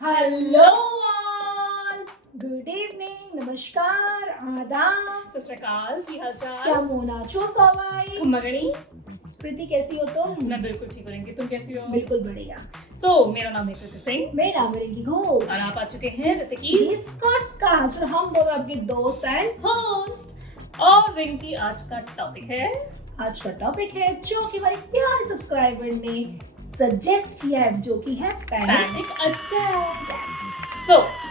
Hello all, good evening, नमस्कार, आदाब, सत श्री अकाल, की हालचाल? क्या मोना छो सवाई? मगड़ी। प्रीति कैसी हो तुम? मैं बिल्कुल ठीक हो रही। तुम कैसी हो? बिल्कुल बढ़िया। मेरा नाम है कृति सिंह मेरा नाम है रिंकी घोष और आप आ चुके हैं ऋतिकीज पॉडकास्ट और हम दोनों आपके दोस्त हैं। होस्ट। और रिंकी, आज का टॉपिक है, आज का टॉपिक है जो कि हमारे प्यारे सब्सक्राइबर ने सजेस्ट किया है, जो कि है पैनिक अटैक।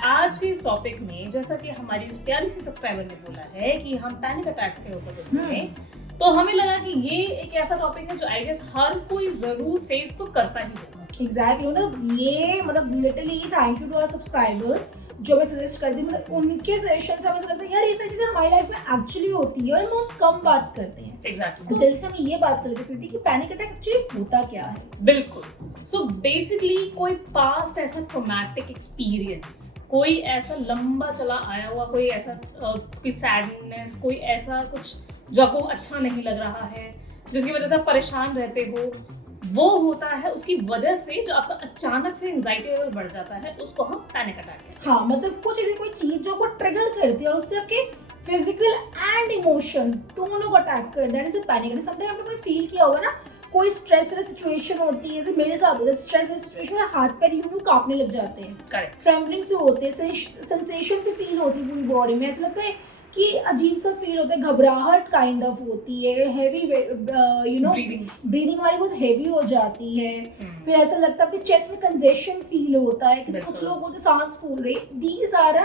आज के इस टॉपिक में, जैसा कि हमारी इस प्यारी सी सब्सक्राइबर ने बोला है कि हम पैनिक अटैक्स के ऊपर बोलेंगे, तो हमें लगा कि ये एक ऐसा टॉपिक है जो आई गेस हर कोई जरूर फेस तो करता ही होगा। एग्जैक्टली, मतलब literally thank you to our subscriber जो मैं सजेस्ट कर दी। मतलब उनके सजेशन से हमें लगता है यार ये सारी चीजें हमारी लाइफ में एक्चुअली होती है और हम बहुत कम बात करते हैं। एग्जैक्टली। तो दिल से हम ये बात करते थे कि पैनिक अटैक एक्चुअली होता क्या है। बिल्कुल। सो बेसिकली कोई पास्ट ऐसा ट्रॉमेटिक एक्सपीरियंस, कोई ऐसा लंबा चला आया हुआ, कोई ऐसा कोई सैडनेस, कोई ऐसा कुछ जो आपको अच्छा नहीं लग रहा है, जिसकी वजह से आप परेशान रहते हो, वो होता है उसकी वजह से जो आपका अचानक से एंजाइटी लेवल बढ़ जाता है, उसको हम पैनिक अटैक कहते हैं। हाँ, मतलब कुछ ऐसी कोई चीज जो आपको ट्रिगर करती है और उससे आपके फिजिकल एंड इमोशंस दोनों को अटैक कर देना, जैसे पैनिक अटैक। समटाइम आपने फील किया होगा ना, कोई स्ट्रेस सिचुएशन होती है, जैसे मेरे साथ होता है, स्ट्रेस सिचुएशन में हाथ पैर यूं कांपने लग जाते हैं, करेक्ट, ट्रेम्बलिंग से होते हैं, सेंसेशन से फील होती है पूरी बॉडी में, ऐसा लगता है कि अजीब सा फील होता है, घबराहट काइंड ऑफ होती है, हेवी ब्रीदिंग हमारी बहुत हेवी हो जाती है। फिर ऐसा लगता है कि चेस्ट में कंजेशन फील होता है, किसी कुछ लोग बोलते सांस फूल रही। These are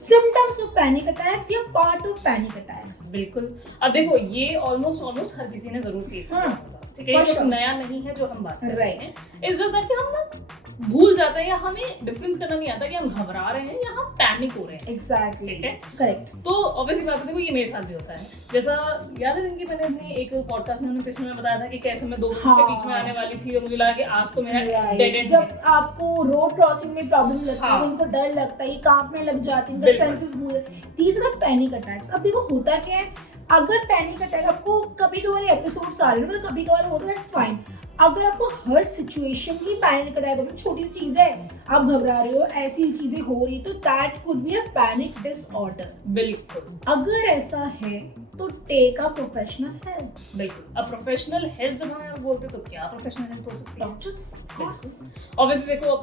symptoms of panic attacks या पार्ट ऑफ पैनिक अटैक्स। बिल्कुल। अब देखो, ये ऑलमोस्ट हर किसी ने जरूर फेस किया होगा, ठीक है? ये कुछ नया नहीं है जो हम बात कर रहे हैं। इट्स जस्ट दैट कि हम ना भूल जाते हैं या हमें डिफरेंस करना नहीं आता कि हम घबरा रहे हैं या हम पैनिक हो रहे हैं। एग्जैक्टली, ठीक है, करेक्ट। तो ऑब्वियसली बात है, देखो ये मेरे साथ भी होता है। जैसा याद है कि मैंने अपने एक पॉडकास्ट में पिछले में बताया था कि कैसे मैं 2 मिनट के बीच में आने वाली थी और मुझे लगा कि आज तो मेरा डेड एंड। जब आपको रोड क्रॉसिंग में प्रॉब्लम लगती है, उनको डर लगता है, कांपने लग जाती है, सेंसेस भूल, दीज आर पैनिक अटैक्स। अब देखो होता क्या है, अगर पैनिक अटैक आपको कभी-कभार एपिसोड्स आ रहे हैं, मतलब कभी-कभार होता है, दैट्स फाइन। अगर आपको हर सिचुएशन की पैनिक अटैक हो, छोटी सी चीज है, आप घबरा रहे हो, ऐसी चीजें हो रही, तो that could be a panic disorder. बिल्कुल। अगर ऐसा है तो टेक अ प्रोफेशनल हेल्प। बिल्कुल। अब प्रोफेशनल हेल्प जब हम बोलते हैं तो क्या प्रोफेशनल हेल्प हो सकती है? डॉक्टर्स। ऑब्वियसली देखो,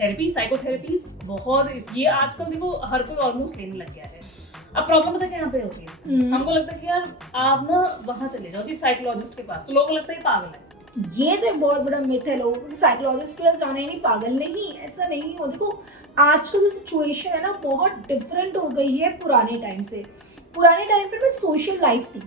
थेरेपी, साइकोथेरेपीज बहुत, ये आजकल देखो हर कोई ऑलमोस्ट लेने लग गया है। अब प्रॉब्लम पता है यहाँ पे होती है, हमको लगता है कि यार आप ना वहाँ चले जाओ जी साइकोलॉजिस्ट के पास, तो लोगों को लगता है ये पागल है। ये तो बहुत बड़ा मिथ है लोगों को, साइकोलॉजिस्ट के पास जाना ही नहीं, पागल नहीं, ऐसा नहीं हो। देखो आजकल जो सिचुएशन है ना, बहुत डिफरेंट हो गई है पुराने टाइम से। पुराने टाइम पे में सोशल लाइफ थी,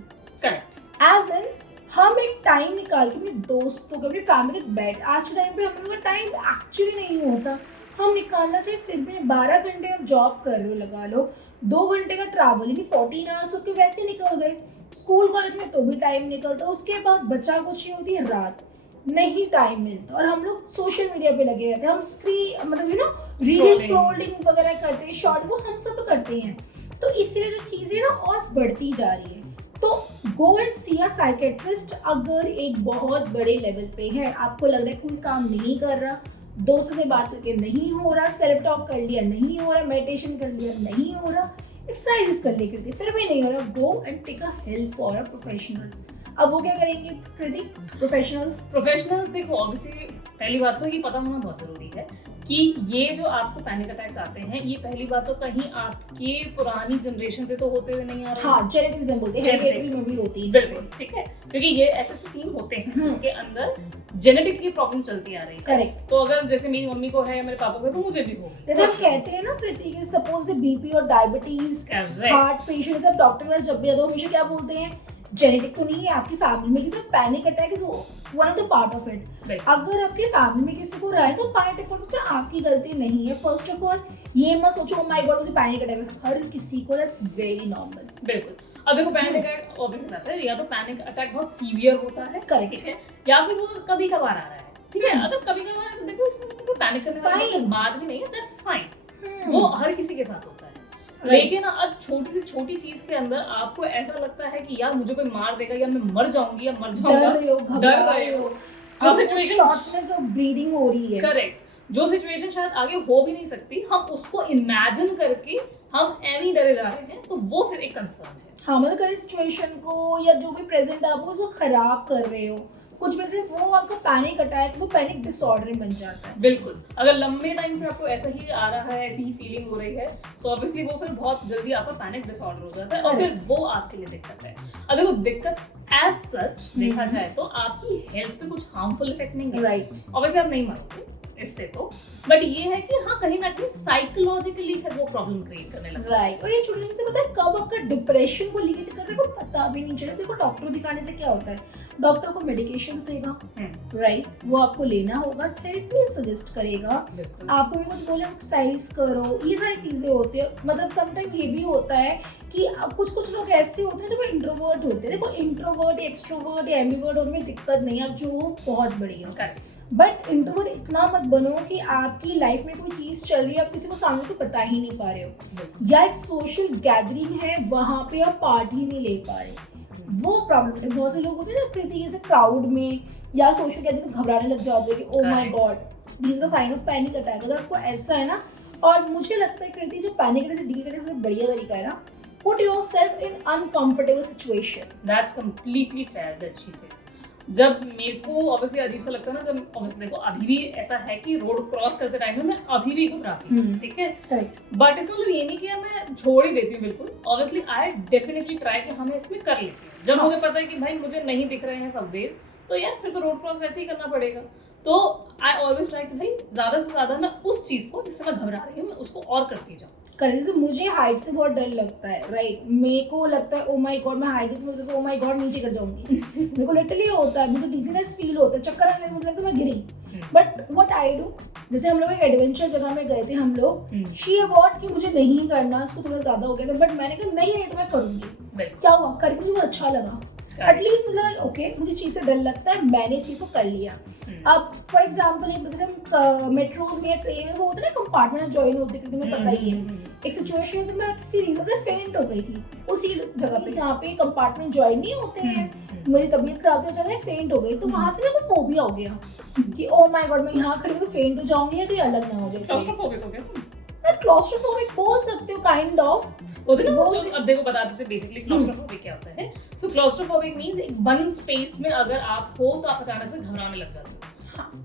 करेक्ट, एज इन हम एक टाइम निकाल के अपने दोस्तों को, अपनी फैमिली के बैठ, आज के टाइम पे हम लोग का टाइम एक्चुअली नहीं होता। हम निकालना चाहिए, फिर भी 12 घंटे आप जॉब कर रहे हो, लगा लो 2 घंटे का ट्रैवल, यानी 14 आवर्स तो वैसे निकल गए। स्कूल कॉलेज में तो भी टाइम निकलता, उसके बाद बचा कुछ ही होती है, रात नहीं टाइम मिलता और हम लोग सोशल मीडिया पे लगे रहते हैं। हम स्क्रीन मतलब रील स्क्रॉलिंग वगैरह करते हैं, शॉर्ट, वो हम सब करते हैं। तो इसलिए जो चीजें ना और बढ़ती जा रही है। तो go and C a psychiatrist अगर एक बहुत बड़े लेवल पे है, आपको लग रहा है कोई काम नहीं कर रहा, दोस्तों से बात करके नहीं हो रहा, सेल्फ टॉक कर लिया नहीं हो रहा, मेडिटेशन कर लिया नहीं हो रहा, एक्सरसाइज कर ले करते फिर भी नहीं हो रहा, go and take a help for a professionals. अब वो क्या करेंगे कृति? प्रोफेशनल्स देखो, ऑब्वियसली पहली बात तो ये पता होना बहुत जरूरी है कि ये जो आपको पैनिक अटैक्स आते हैं, ये पहली बात तो कहीं आपके पुरानी जनरेशन से तो होते हुए नहीं आ रहे। हाँ, जेनेटिक्स बोलते हैं, हेरिडिटी में भी होती है। बिल्कुल, ठीक है, क्योंकि ये ऐसे सीन होते हैं जिसके अंदर जेनेटिक की प्रॉब्लम चलती आ रही है। करेक्ट। तो अगर जैसे मेरी मम्मी को है या मेरे पापा को है, तो मुझे भी होगी। जैसे हम कहते हैं ना प्रीति कि सपोज बीपी और डायबिटीज, हार्ट पेशेंट्स, अब डॉक्टर के पास जब भी जाते हो हमेशा क्या बोलते हैं, जेनेटिक तो नहीं है आपकी फैमिली में, तो panic attack is one of the part of it. अगर आपकी फैमिली में किसी को रहा है तो बाय डिफॉल्ट आपकी गलती नहीं है। फर्स्ट ऑफ ऑल ये मत सोचो माय गॉड मुझे पैनिक अटैक, हर किसी को, दैट्स वेरी नॉर्मल। बिल्कुल। अब देखो पैनिक अटैक ऑब्वियसली बात है, या तो पैनिक अटैक बहुत सीवियर होता है, ठीक है, या फिर वो कभी कभार आ रहा है, ठीक है। अगर कभी कभार तो देखो इसमें कोई पैनिक करने वाली बात भी नहीं है, दैट्स फाइन, वो हर किसी के साथ होता है। लेकिन अब छोटी से छोटी चीज के अंदर आपको ऐसा लगता है कि यार मुझे कोई मार देगा या मैं मर जाऊंगी या मर जाऊंगा, डर रहे हो, जो सिचुएशन, शॉर्टनेस ऑफ ब्रीदिंग हो रही है, करेक्ट, जो सिचुएशन शायद आगे हो भी नहीं सकती, हम उसको इमेजिन करके हम एवी डरे जा रहे हैं, तो वो फिर एक कंसर्न है। हाँ, मतलब करंट सिचुएशन को या जो भी प्रेजेंट आप हो उसको खराब कर रहे हो, कुछ वजह से वो आपका पैनिक अटैक, वो पैनिक डिसऑर्डर बन जाता है। बिल्कुल, अगर लंबे टाइम से आपको ऐसा ही आ रहा है, ऐसी ही फीलिंग हो रही है, तो ऑब्वियसली वो फिर बहुत जल्दी आपका पैनिक डिसऑर्डर हो जाता है और फिर वो आपके लिए दिक्कत है। अब देखो, दिक्कत एज सच देखा जाए तो आपकी हेल्थ पे कुछ हार्मफुल इफेक्ट नहीं है, राइट, ऑब्वियसली आप नहीं मरोगे इससे तो, बट ये है कि हाँ, कहीं ना कहीं साइकोलॉजिकली फिर वो प्रॉब्लम क्रिएट करने लगता है। राइट। और ये छोटे से पता है कब आपका डिप्रेशन को लीड करता है, को पता भी नहीं चला। देखो, डॉक्टर दिखाने से क्या होता है, डॉक्टर को मेडिकेशंस देगा, राइट, वो आपको लेना होगा, थेरेपी सजेस्ट करेगा, आपको भी कुछ बोले एक्सरसाइज करो, ये सारी चीजें होती है। मतलब समटाइम ये भी होता है कि कुछ लोग ऐसे होते हैं जो इंट्रोवर्ट होते हैं। देखो, इंट्रोवर्ट, एक्सट्रोवर्ट या एम्बिवर्ट, उनमें दिक्कत नहीं है, आप जो हो बहुत बढ़िया, बट इंट्रोवर्ट इतना मत बनो कि आपकी लाइफ में कोई चीज चल रही है, आप किसी को सामने तो बता ही नहीं पा रहे हो, या एक सोशल गैदरिंग है वहां पे आप पार्ट ही नहीं ले पा रहे, वो प्रॉब्लम है। बहुत से लोग होते हैं ना प्रीति जैसे क्राउड में या सोशल गैदरिंग में घबराने लग जाते हैं कि oh my God, this is the sign of panic attack. अगर आपको ऐसा है ना, और मुझे लगता है कृति जो पैनिक अटैक से डील करने का बढ़िया तरीका है ना, put yourself in uncomfortable situation. That's completely fair that she says. जब मेरे को ऑब्वियसली अजीब सा लगता है ना, जब ऑब्वियसली देखो अभी भी ऐसा है कि रोड क्रॉस करते टाइम में मैं अभी भी घबराती हूँ, ठीक है, बट इसका मतलब ये नहीं कि यार मैं छोड़ ही देती हूँ बिल्कुल। ऑब्वियसली आई डेफिनेटली ट्राई कि हमें इसमें कर लेते हैं। जब मुझे पता है कि भाई मुझे नहीं दिख रहे हैं सबवेज, तो यार फिर तो रोड क्रॉस वैसे ही करना पड़ेगा। तो आई ऑलवेज ट्राई कि भाई ज्यादा से ज्यादा मैं उस चीज को जिससे मैं घबरा रही हूँ मैं उसको और करती जाऊँ। करने से मुझे हाइट से बहुत डर लगता है, राइट। मेरे को लगता है ओ माय गॉड, मैं हाइट मुझे ओ माय गॉड नीचे गिर जाऊंगी। मेरे को लिटरली होता है, मुझे डिजीनेस फील होता है, चक्कर आने लगता है, मैं गिरी। बट व्हाट आई डू, जैसे हम लोग एक एडवेंचर जगह में गए थे हम लोग, शी अबाउट कि मुझे नहीं करना, उसको थोड़ा ज्यादा हो गया था, बट मैंने कहा नहीं है तो मैं करूंगी। क्या हुआ, करके मुझे बहुत अच्छा लगा, एटलीस्ट मतलब ओके, मुझे चीज से डर लगता है, मैंने इस चीज को कर लिया। अब फॉर एग्जाम्पल जैसे हम मेट्रोज में या ट्रेन में वो होता है ना कंपार्टमेंट ज्वाइन होते हैं, तुम्हें पता ही है। एक सिचुएशन में तो मैं किसी रीजन से फेंट हो गई थी उसी जगह पे जहाँ पे कंपार्टमेंट ज्वाइन नहीं होते हैं, मेरी तबीयत खराब हो जाए, फेंट हो गई। तो वहां से मेरे को फोबिया हो गया कि ओ माय गॉड, मैं यहाँ खड़ी हूँ तो फेंट हो जाऊंगी या तो ये अलग ना हो जाए। क्लॉस्ट्रोफोबिक हो गया, मैं क्लॉस्ट्रोफोबिक बोल सकते हो, काइंड ऑफ। वो अब देखो बता देते बेसिकली क्लॉस्ट्रोफोबिक क्या होता है। सो क्लॉस्ट्रोफोबिक मींस एक बंद स्पेस में अगर आप हो तो आप अचानक से घबराने लग जाते हो।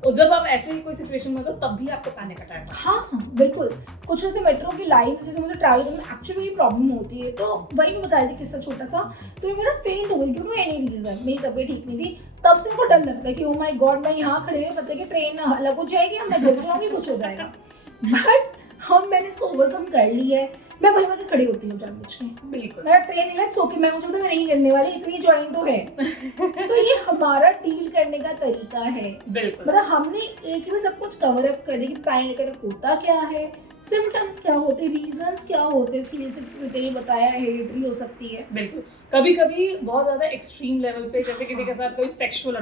और जब आप ऐसे ही कोई सिचुएशन में हो तब भी आपको पैनिक अटैक आता है। हाँ बिल्कुल। कुछ ऐसे मेट्रो की लाइन्स जैसे मुझे ट्रैवल करने में एक्चुअली प्रॉब्लम होती है, तो वही मैं बता रही थी किस्सा छोटा सा। तो मेरा फेंट हो गई, ड्यू टू एनी रीजन, मेरी तबीयत ठीक नहीं थी। तब से मेरे को डर लगता है कि ओ माय गॉड, मैं यहाँ खड़े हुए, पता है कि ट्रेन अलग हो जाएगी, मैं गिर जाऊंगी, कुछ हो जाएगा। बट मैंने इसको ओवरकम कर लिया है। मैं वहीं वहीं खड़ी होती हूँ जानबूझ के, बिल्कुल मेरा ट्रेन नहीं सो के, मैं मुझे पता मैं नहीं गिरने वाली, इतनी ज्वाइन तो है। तो ये हमारा डील करने का तरीका है, बिल्कुल। मतलब हमने एक में सब कुछ कवर अप कर दिया कि पैनिक अटैक होता क्या है, सिम्टम्स क्या होते हैं, रीजंस क्या होते हैं। इसकी जैसे तेरी बताया हेरिडिटरी हो सकती है, बिल्कुल। कभी कभी बहुत ज्यादा एक्सट्रीम लेवल पे, जैसे किसी के साथ कोई सेक्सुअल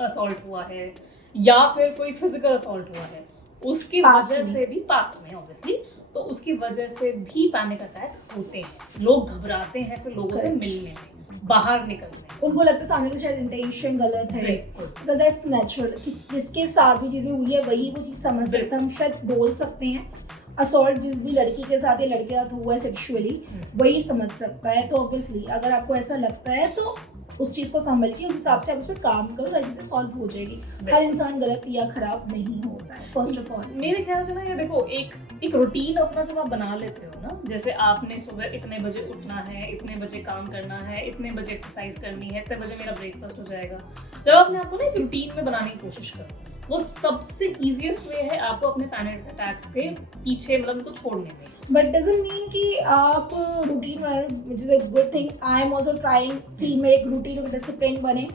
असॉल्ट हुआ है या फिर कोई फिजिकल असॉल्ट हुआ है, उसकी वजह से भी पास्ट में ऑब्वियसली, तो उसकी वजह से भी पैनिक अटैक होते हैं। लोग घबराते हैं फिर लोगों से मिलने में, बाहर निकलने में, उनको लगता है सामने का शायद इंटेंशन गलत है, तो दैट्स नेचुरल। जिसके साथ भी चीजें हुई है वही वो चीज समझ सकता है, हम शायद बोल सकते हैं। असॉल्ट जिस भी लड़की के साथ या लड़के के साथ हुआ है सेक्सुअली, वही समझ सकता है। तो ऑब्वियसली अगर आपको ऐसा लगता है तो उस चीज को संभल के उस हिसाब से आप उस पर काम करो, सारी चीजें सॉल्व हो जाएगी। हर इंसान गलत या खराब नहीं होता है, फर्स्ट ऑफ ऑल। मेरे ख्याल से ना ये देखो, एक रूटीन अपना जब आप बना लेते हो ना, जैसे आपने सुबह इतने बजे उठना है, इतने बजे काम करना है, इतने बजे एक्सरसाइज करनी है, इतने बजे मेरा ब्रेकफास्ट हो जाएगा। जब आपने आपको ना एक रूटीन में बनाने की कोशिश करो, वो सबसे इजीएस्ट वे है आपको अपने पैनिक अटैक्स के पीछे मतलब उनको छोड़ने में। बट डजंट मीन कि आप रूटीन बनाए, which is a good thing. I am also trying कि मैं एक रूटीन और डिसिप्लिन बने,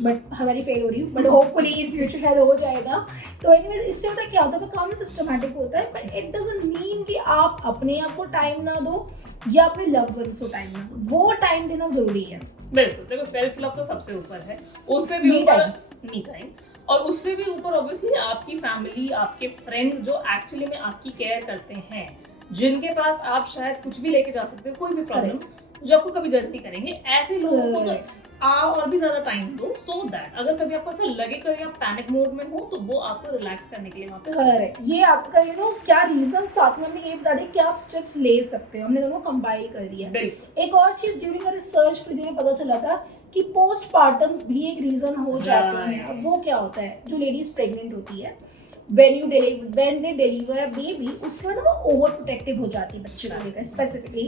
बट हमारी फेल हो रही हूँ, बट होपफुली इन फ्यूचर शायद हो जाएगा। तो एनीवेज इससे पता क्या होता है, काम सिस्टमैटिक होता है, बट इट डजंट मीन कि आप अपने आप को टाइम ना दो या अपने लव्ड वंस को टाइम ना दो। वो टाइम देना जरूरी है, बिल्कुल। देखो सेल्फ लव तो सबसे ऊपर है, उससे भी ऊपर मी टाइम, और उससे भी ऊपर ऑब्वियसली आपकी फैमिली, आपके फ्रेंड्स जो एक्चुअली में आपकी केयर करते हैं, जिनके पास आप शायद कुछ भी लेके जा सकते हो, कोई भी प्रॉब्लम, जो आपको कभी जज नहीं करेंगे, ऐसे लोगों को तो और भी ज्यादा टाइम दो, सो दैट अगर कभी आपको ऐसा लगे कि आप पैनिक मोड में हो तो वो आपको रिलैक्स करने के लिए वहाँ पे करेक्ट। ये आपका क्या रीजन, साथ में हमने ये बता दें कि आप स्टेप्स ले सकते हो, हमने दोनों कंबाइन कर दिया। बिल्कुल। एक और चीज ड्यूरिंग रिसर्च में पता चला था कि पोस्टपार्टम्स भी एक रीजन हो जाते हैं। अब वो क्या होता है, जो लेडीज प्रेग्नेंट होती है, when they deliver a baby, उसके बाद वो ओवर प्रोटेक्टिव हो जाती है बच्चे को लेकर। स्पेसिफिकली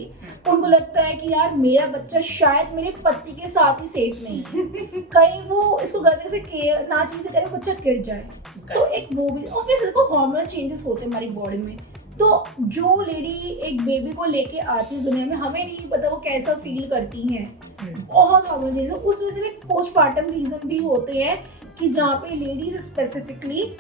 उनको लगता है कि यार मेरा बच्चा शायद मेरे पति के साथ ही सेफ नहीं है, कहीं वो इसको गलती से केयर ना चीज से करे बच्चा गिर जाए। तो एक वो भी, और फिर देखो हार्मोनल चेंजेस होते हैं हमारी बॉडी में। तो जो लेडी एक बेबी को लेके आती है दुनिया में, हमें नहीं पता वो कैसा फील करती हैं, बहुत हार्मोनल चेंजेस। उस वजह से पोस्टपार्टम रीजन भी होते हैं कि जहाँ पे लेडीज स्पेसिफिकली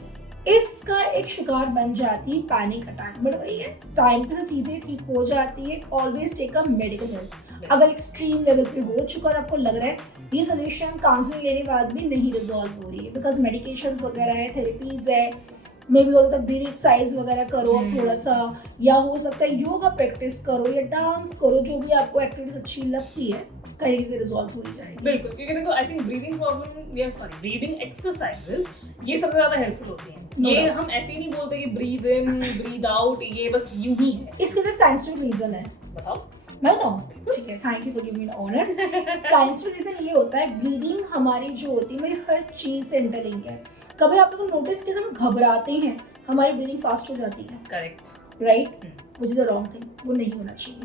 इसका एक शिकार बन जाती है, पैनिक अटैक। बट वही है, टाइम पे तो चीजें ठीक हो जाती है। Always take a medical help. अगर एक्सट्रीम लेवल पे हो चुका और आपको लग रहा है ये सॉल्यूशन काउंसलिंग लेने के बाद भी नहीं रिजॉल्व हो रही है, बिकॉज मेडिकेशंस वगैरह है, थेरेपीज है, मे बी हो सकता है ब्रीथिंग एक्सरसाइज वगैरह करो थोड़ा सा, या हो सकता है योगा प्रैक्टिस करो या डांस करो, जो भी आपको एक्टिविटीज अच्छी लगती है, कहीं से रिजॉल्व हो ही जाएगी। बिल्कुल, क्योंकि देखो आई थिंक ब्रीदिंग प्रॉब्लम या ब्रीदिंग एक्सरसाइजेस ये सबसे ज्यादा हेल्पफुल होती हैं। ये हम ऐसे ही नहीं बोलते कि ब्रीद इन ब्रीद आउट, ये बस यूं ही है। इसके लिए साइंटिफिक रीजन है। बताओ। मैं बताऊं? ठीक है, thank you for giving me honour. Scientific reason ये होता है, ब्रीदिंग हमारी जो होती है, मेरी हर चीज से इंटरलिंक है। कभी आप लोग नोटिस किया हम घबराते हैं, हमारी ब्रीदिंग फास्ट हो जाती है। Correct. Right, which is the wrong thing, वो नहीं होना चाहिए।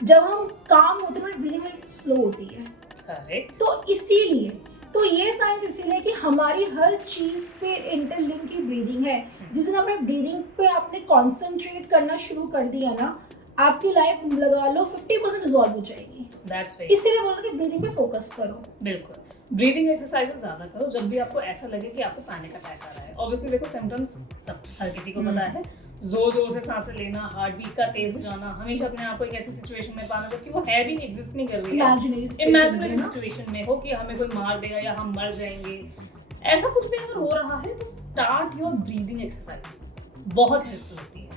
जब हम काम होते हैं हमारी ब्रीदिंग स्लो होती है। करेक्ट। तो इसीलिए तो ये साइंस इसीलिए कि हमारी हर चीज पे इंटरलिंक की ब्रीदिंग है। जिस दिन आपने ब्रीदिंग पे आपने कॉन्सेंट्रेट करना शुरू कर दिया ना, आपकी लाइफ लगा लो 50% रिजॉल्व हो जाएगी। इसीलिए बोलते हैं कि ब्रीदिंग पे फोकस करो। बिल्कुल, ब्रीदिंग एक्सरसाइजेस ज्यादा करो जब भी आपको ऐसा लगे कि आपको पैनिक अटैक आ रहा है। ऑब्वियसली देखो सिम्टम्स सब हर किसी को पता है, जोर जोर से सांसें लेना, हार्ट बीट का तेज हो जाना, हमेशा अपने आप को एक ऐसी सिचुएशन में पाना जबकि वो है भी नहीं, एग्जिस्ट नहीं कर रही है, इमेजिनरी सिचुएशन में हो कि हमें कोई मार देगा या हम मर जाएंगे, ऐसा कुछ भी अगर हो रहा है तो स्टार्ट योर ब्रीदिंग एक्सरसाइज, बहुत हेल्पफुल होती है।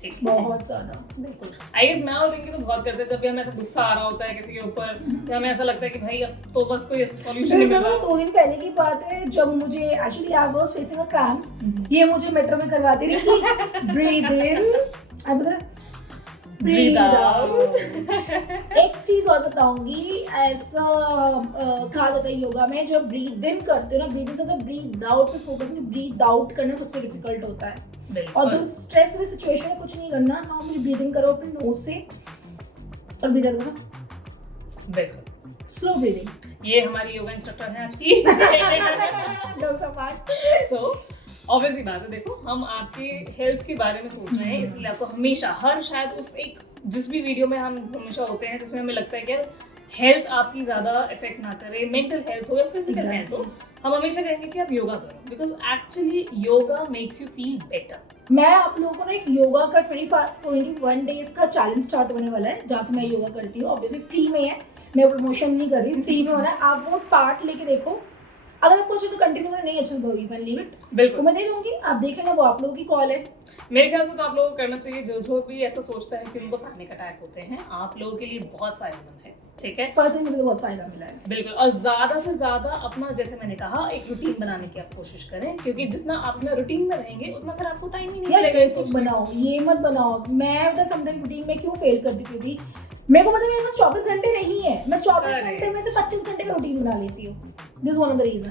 ठीक है, बहुत ज्यादा। बिल्कुल। आई गेस मैं और रिंकी तो बहुत करते हैं जब भी हमें ऐसा गुस्सा आ रहा होता है किसी के ऊपर, या हमें ऐसा लगता है कि भाई अब तो बस कोई सॉल्यूशन नहीं मिल रहा। 2 दिन पहले की बात है, जब मुझे actually I was facing a cramps, ये मुझे मेट्रो में करवाती रही कि ब्रीथ इन, अब ब्रीथ आउट। एक चीज और बताऊंगी, ऐसा कहा जाता है योगा में, जब ब्रीथ इन करते हो ना, ब्रीथ इन से ब्रीथ आउट पे फोकस नहीं, ब्रीथ आउट करना सबसे डिफिकल्ट होता है। और जब स्ट्रेस वाली सिचुएशन में कुछ नहीं करना, नॉर्मली ब्रीदिंग करो अपने नोज से और ब्रीथ आउट करो। बिल्कुल, स्लो ब्रीदिंग। ये हमारी योगा इंस्ट्रक्टर है आज की। सो ऑब्वियसली बात है, देखो हम आपके हेल्थ के बारे में सोच रहे हैं, इसलिए आपको हमेशा हर शायद उस एक जिस भी वीडियो में हम हमेशा होते हैं जिसमें हमें लगता है कि यार हेल्थ आपकी ज्यादा इफेक्ट ना करे, मेंटल हेल्थ हो या फिजिकल हेल्थ हो, हम हमेशा कहेंगे कि आप योगा करो, because actually yoga makes you feel better. मैं आप लोगों को ना एक योगा का 21 डेज का चैलेंज स्टार्ट होने वाला है, जहाँ से मैं योगा करती हूँ। ऑब्वियसली फ्री में है, मैं प्रमोशन नहीं कर रही, फ्री में हो रहा है। आप वो पार्ट लेके देखो, अगर आपको अच्छे तो कंटिन्यू करना, नहीं अच्छा तो यू कैन लीव इट। बिल्कुल, मैं दे दूंगी, आप देख लेना, वो आप लोगों की कॉल है। मेरे ख्याल से तो आप लोगों को करना चाहिए, जो भी ऐसा सोचता है कि उनको पैनिक अटैक होते हैं, आप लोगों के लिए बहुत फायदेमंद है। ठीक है, पर्सनली मुझे बहुत फायदा मिला है। बिल्कुल, और ज्यादा से ज्यादा अपना, जैसे मैंने कहा, एक रूटीन बनाने की आप कोशिश करें, क्योंकि जितना आप अपना रूटीन में रहेंगे उतना फिर आपको टाइम ही नहीं मिलेगा। बेसिक बनाओ, ये मत बनाओ। मैं बता समटाइम रूटीन में क्यों फेल करती थी, मेरे को पता है मेरे पास 24 घंटे नहीं है, मैं 24 घंटे में से 25 घंटे का रूटीन बना लेती हूँ। This one of the reason.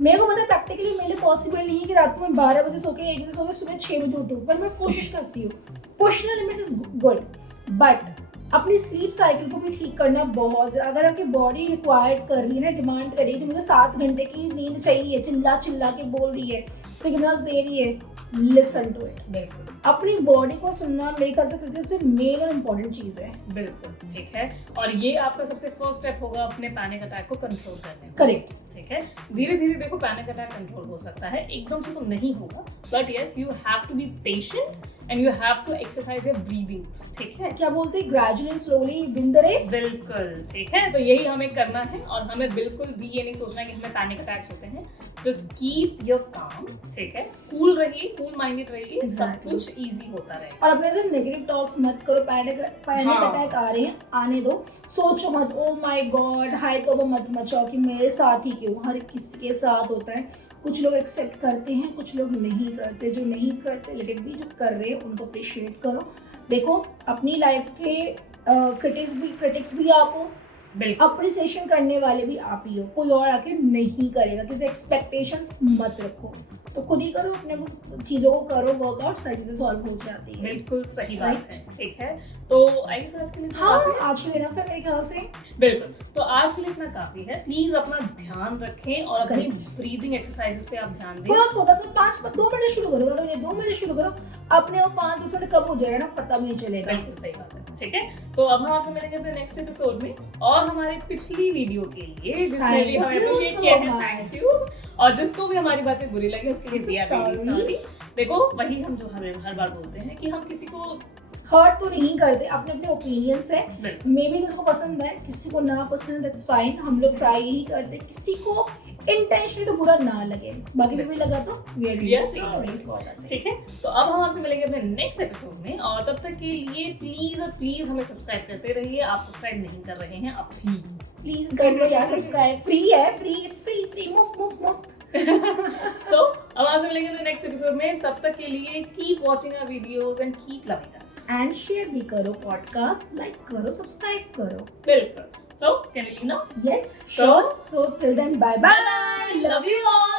मेरे को पता है प्रैक्टिकली मेरे लिए पॉसिबल नहीं है कि रात को मैं 12 बजे सो के 1 बजे सो के सुबह 6 बजे उठूं, पर मैं कोशिश करती हूँ। Pushing the limits is good, but अपनी स्लीप साइकिल को भी ठीक करना बहुत ज़्यादा। अगर आपकी बॉडी रिक्वायर्ड कर रही है ना, डिमांड कर रही है कि मुझे 7 घंटे की नींद चाहिए, चिल्ला चिल्ला के बोल रही है, सिग्नल्स दे रही है, लिसन टू इट। बिल्कुल, अपनी बॉडी को सुनना मेरे ख्याल से सबसे मेन और इम्पोर्टेंट चीज़ है। बिल्कुल, ठीक है, और ये आपका सबसे फर्स्ट स्टेप होगा अपने पैनिक अटैक को कंट्रोल करने में। करेक्ट, ठीक है, धीरे धीरे देखो पैनिक अटैक कंट्रोल हो सकता है, एकदम से तो नहीं होगा, but yes you have to be patient and you have to exercise your breathing. ठीक है, क्या बोलते हैं, gradually slowly win the race. बिल्कुल, ठीक है, तो यही हमें करना है, और हमें बिल्कुल भी ये नहीं सोचना है कि हमें पैनिक अटैक्स होते हैं। जस्ट कीप योर काम, ठीक है, कूल रहिए, कूल माइंडेड रहिए, सब कुछ इजी होता रहे। और अपने से नेगेटिव टॉक्स मत करो, पैनिक हाँ। अटैक आ रहे हैं, आने दो, सोचो मत, ओ माय गॉड, हाय तो वो मत मचाओ कि मेरे साथ ही क्यों, हर किसी के साथ होता है। कुछ लोग एक्सेप्ट करते हैं, कुछ लोग नहीं करते, जो नहीं करते लेट इट बी, जो कर रहे हैं उनको अप्रिशिएट करो। देखो अपनी लाइफ के क्रिटिक्स भी आप हो, बिल्कुल अप्रिसिएशन करने वाले भी आप ही हो, कोई और आके नहीं करेगा। किसी एक्सपेक्टेशंस मत रखो, तो खुद ही करो, अपने चीज़ों को करो, वर्कआउट, सारी चीज़ें सॉल्व हो जाती है। बिल्कुल सही बात है, ठीक है। तो आई गेस आज के लिए हाँ, काफी है। आज के लिए मेरे ख्याल से बिल्कुल, तो आज के लिए इतना काफी है। प्लीज अपना ध्यान रखें और अपनी Correct. ब्रीदिंग एक्सरसाइजेस पे आप ध्यान दें। थोड़ा थोड़ा सा 2 मिनट शुरू करो, अगर ये 2 मिनट शुरू करो, अपने आप 5-10 मिनट कब हो जाएगा ना पता भी नहीं चलेगा। बिल्कुल सही बात है, ठीक है। तो अब हम आपसे मिलेंगे अपने नेक्स्ट एपिसोड में, और हमारी पिछली वीडियो के लिए जिसने भी हमें Thank you अप्रिशिएट so किया है, much. Thank you. और जिसको भी हमारी बातें बुरी लगी उसके लिए we are very Sorry. Sorry. देखो वही हम जो हर बार बोलते हैं कि हम किसी को हर्ट तो नहीं करते, अपने अपने ओपिनियंस है, बिल्कुल मे बी किसी को पसंद है, किसी को ना पसंद, दैट्स फाइन। हम लोग ट्राई ही करते, किसी को इंटेंशनली तो बुरा ना लगे, बाकी भी लगा तो we are really Yes, sorry for that. ठीक है। तो अब हम आपसे मिलेंगे अपने नेक्स्ट एपिसोड में, और तब तक के लिए प्लीज और प्लीज हमें सब्सक्राइब करते रहिए। आप सब्सक्राइब नहीं कर रहे हैं अब भी, प्लीज कर लो यार सब्सक्राइब, फ्री है, फ्री, इट्स फ्री, मुफ्त। सो अब आपसे मिलेंगे अपने नेक्स्ट एपिसोड में। तब तक के लिए keep watching our videos and keep loving us. And share भी करो, पॉडकास्ट लाइक करो, सब्सक्राइब करो। बिल्कुल। So can we leave now? Yes sure. So till then, bye bye. Bye. Love you all.